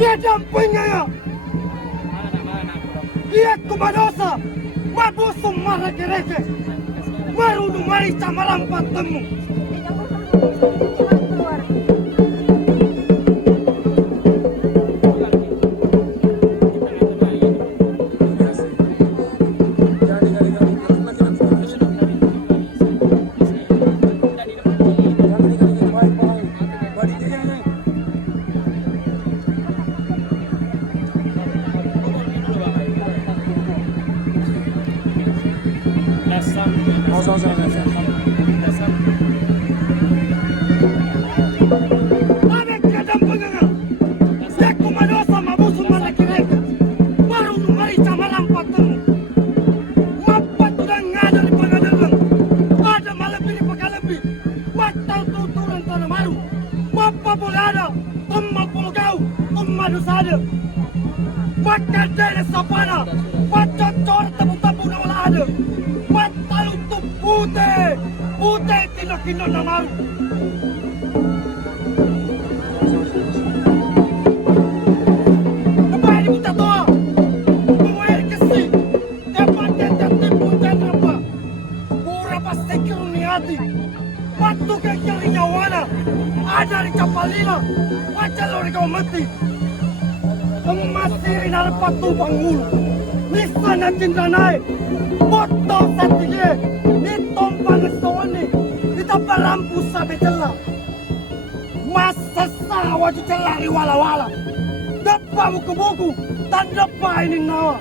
Dia dampingnya. Dia kumadosa. Mabusum marake-reke. Marudu marita marampat temu. Makan dari sapana, macam cor tabu-tabu na wala ada. Matalu tu putih, putih kino-kino na maru. Apa yang diminta toa? Mengair kesi, dapat yang tipu dan apa? Pura pasti kiruni hati. Waktu kekirinya wana, ada di kapalina, macam lori kau mati. Masirin harapan tu panggul. Nisa na cindranay. Boto sa tige. Nitong pangasawan ni. Kita parampu sa becela. Masasawa di celari wala-wala. Dapa buku-buku. Tanda pa ini nawa.